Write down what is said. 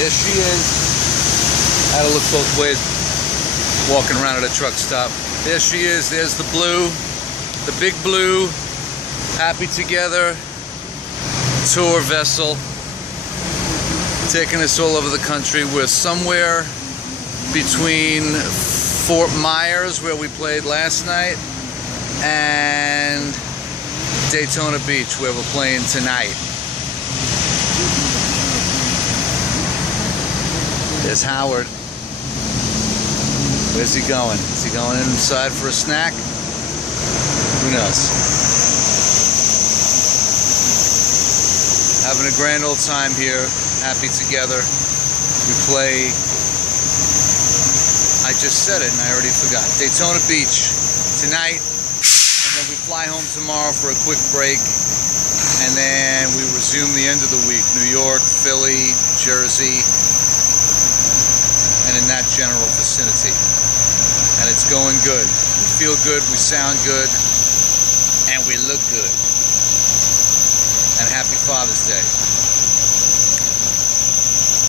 There she is. I had to look both ways walking around at a truck stop. There she is. There's the Blue, the Big Blue, Happy Together tour vessel, taking us all over the country. We're somewhere between Fort Myers, where we played last night, and Daytona Beach, where we're playing tonight. There's Howard. Where's he going? Is he going inside for a snack? Who knows? Having a grand old time here. Happy Together. We play, I just said it and I already forgot, Daytona Beach tonight, and then we fly home tomorrow for a quick break, and then we resume the end of the week. New York, Philly, Jersey, and in that general vicinity. And it's going good. We feel good, we sound good, and we look good. And happy Father's Day.